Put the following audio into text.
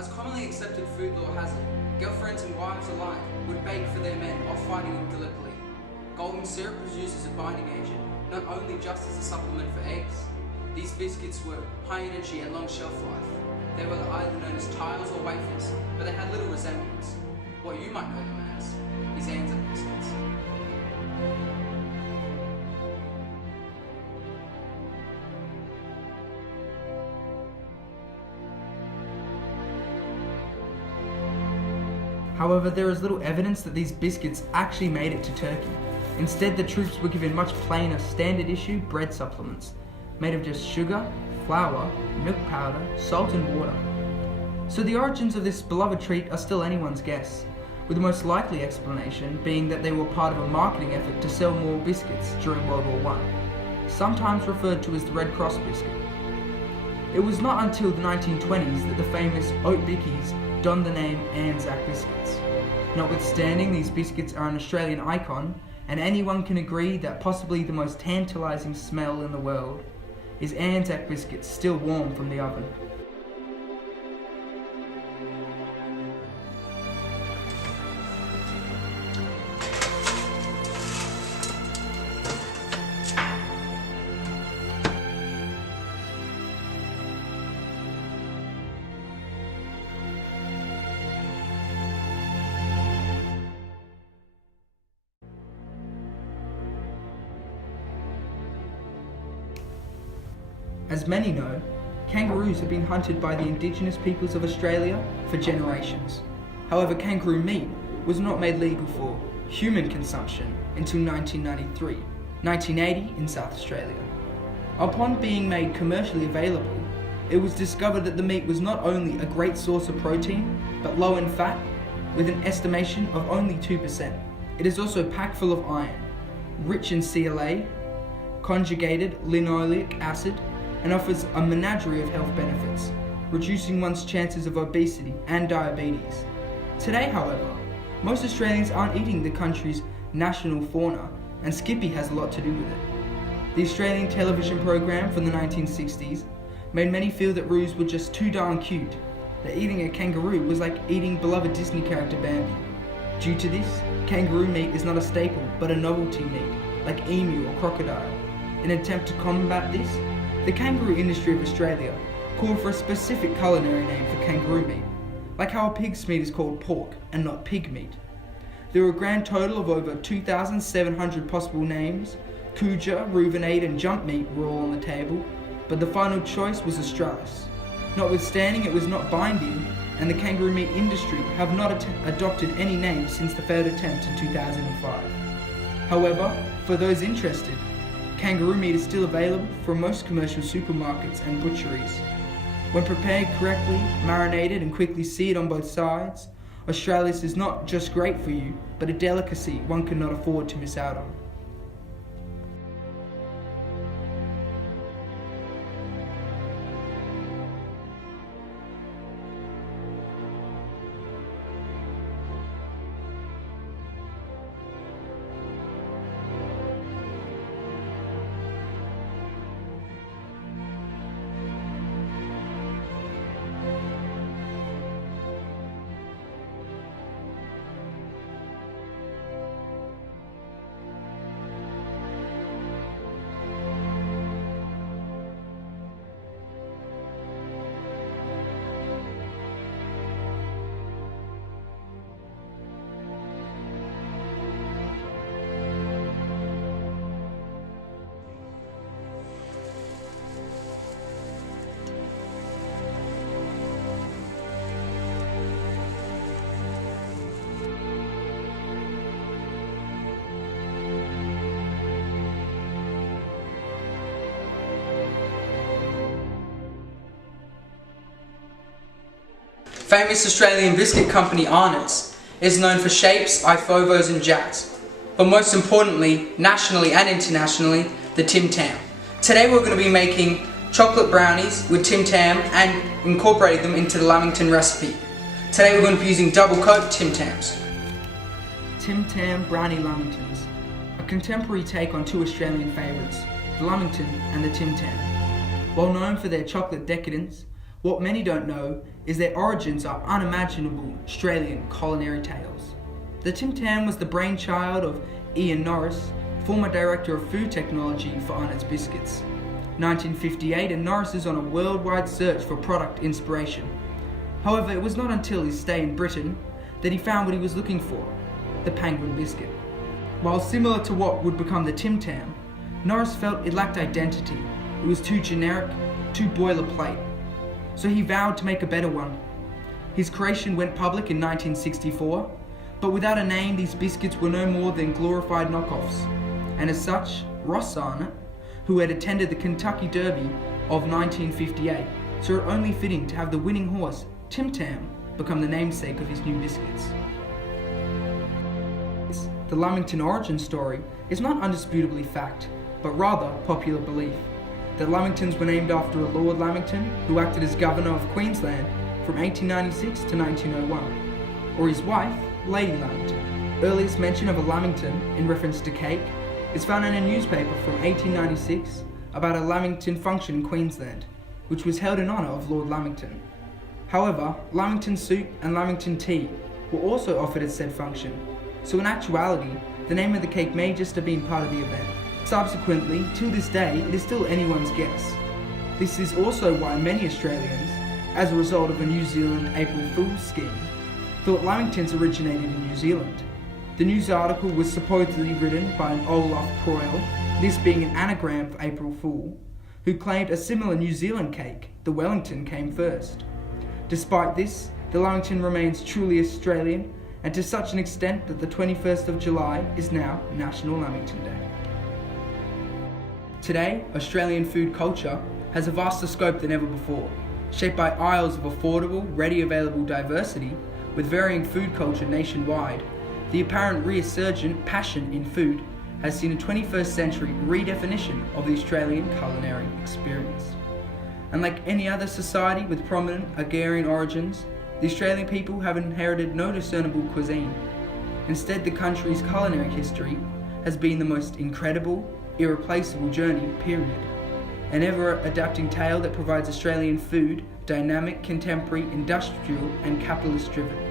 As commonly accepted food law has it, girlfriends and wives alike would bake for their men while fighting in Gallipoli. Golden syrup was used as a binding agent, not only just as a supplement for eggs. These biscuits were high energy and long shelf life. They were either known as tiles or wafers, but they had little resemblance. What you might know them as is Anzac Biscuits. However, there is little evidence that these biscuits actually made it to Turkey. Instead, the troops were given much plainer, standard-issue bread supplements, made of just sugar, flour, milk powder, salt and water. So the origins of this beloved treat are still anyone's guess, with the most likely explanation being that they were part of a marketing effort to sell more biscuits during World War I, sometimes referred to as the Red Cross biscuit. It was not until the 1920s that the famous oat bickies donned the name Anzac Biscuits. Notwithstanding, these biscuits are an Australian icon, and anyone can agree that possibly the most tantalising smell in the world is Anzac Biscuits still warm from the oven. As many know, kangaroos have been hunted by the indigenous peoples of Australia for generations. However, kangaroo meat was not made legal for human consumption until 1993, 1980 in South Australia. Upon being made commercially available, it was discovered that the meat was not only a great source of protein, but low in fat, with an estimation of only 2%. It is also packed full of iron, rich in CLA, conjugated linoleic acid, and offers a menagerie of health benefits, reducing one's chances of obesity and diabetes. Today, however, most Australians aren't eating the country's national fauna, and Skippy has a lot to do with it. The Australian television program from the 1960s made many feel that roos were just too darn cute, that eating a kangaroo was like eating beloved Disney character Bambi. Due to this, kangaroo meat is not a staple, but a novelty meat, like emu or crocodile. In an attempt to combat this, the kangaroo industry of Australia called for a specific culinary name for kangaroo meat, like how a pig's meat is called pork and not pig meat. There were a grand total of over 2,700 possible names. Kuja, Ruvenade and Jump Meat were all on the table, but the final choice was Australis. Notwithstanding, it was not binding, and the kangaroo meat industry have not adopted any name since the failed attempt in 2005. However, for those interested, kangaroo meat is still available from most commercial supermarkets and butcheries. When prepared correctly, marinated and quickly seared on both sides, Australis is not just great for you, but a delicacy one cannot afford to miss out on. Famous Australian biscuit company Arnott's is known for shapes, ifovos and jacks, but most importantly, nationally and internationally, the Tim Tam. Today we're going to be making chocolate brownies with Tim Tam and incorporating them into the Lamington recipe. Today we're going to be using double coat Tim Tams. Tim Tam Brownie Lamingtons, a contemporary take on two Australian favourites, the Lamington and the Tim Tam. While known for their chocolate decadence, What many don't know is their origins are unimaginable Australian culinary tales. The Tim Tam was the brainchild of Ian Norris, former director of food technology for Anzac Biscuits. 1958, and Norris is on a worldwide search for product inspiration. However, it was not until his stay in Britain that he found what he was looking for, the penguin biscuit. While similar to what would become the Tim Tam, Norris felt it lacked identity. It was too generic, too boilerplate. So he vowed to make a better one. His creation went public in 1964, but without a name, these biscuits were no more than glorified knockoffs. And as such, Ross Arnott, who had attended the Kentucky Derby of 1958, saw it only fitting to have the winning horse, Tim Tam, become the namesake of his new biscuits. The Lamington origin story is not undisputably fact, but rather popular belief. The Lamingtons were named after a Lord Lamington who acted as Governor of Queensland from 1896 to 1901, or his wife, Lady Lamington. Earliest mention of a Lamington, in reference to cake, is found in a newspaper from 1896 about a Lamington function in Queensland, which was held in honour of Lord Lamington. However, Lamington soup and Lamington tea were also offered at said function, so in actuality, the name of the cake may just have been part of the event. Subsequently, to this day, it is still anyone's guess. This is also why many Australians, as a result of a New Zealand April Fool's scheme, thought Lamingtons originated in New Zealand. The news article was supposedly written by an Olaf Croyle, this being an anagram for April Fool, who claimed a similar New Zealand cake, the Wellington, came first. Despite this, the Lamington remains truly Australian, and to such an extent that the 21st of July is now National Lamington Day. Today, Australian food culture has a vaster scope than ever before, shaped by aisles of affordable, ready available diversity with varying food culture nationwide. The apparent resurgent passion in food has seen a 21st century redefinition of the Australian culinary experience. Unlike any other society with prominent agrarian origins, the Australian people have inherited no discernible cuisine. Instead, the country's culinary history has been the most incredible, irreplaceable journey, period. An ever-adapting tale that provides Australian food dynamic, contemporary, industrial, and capitalist-driven.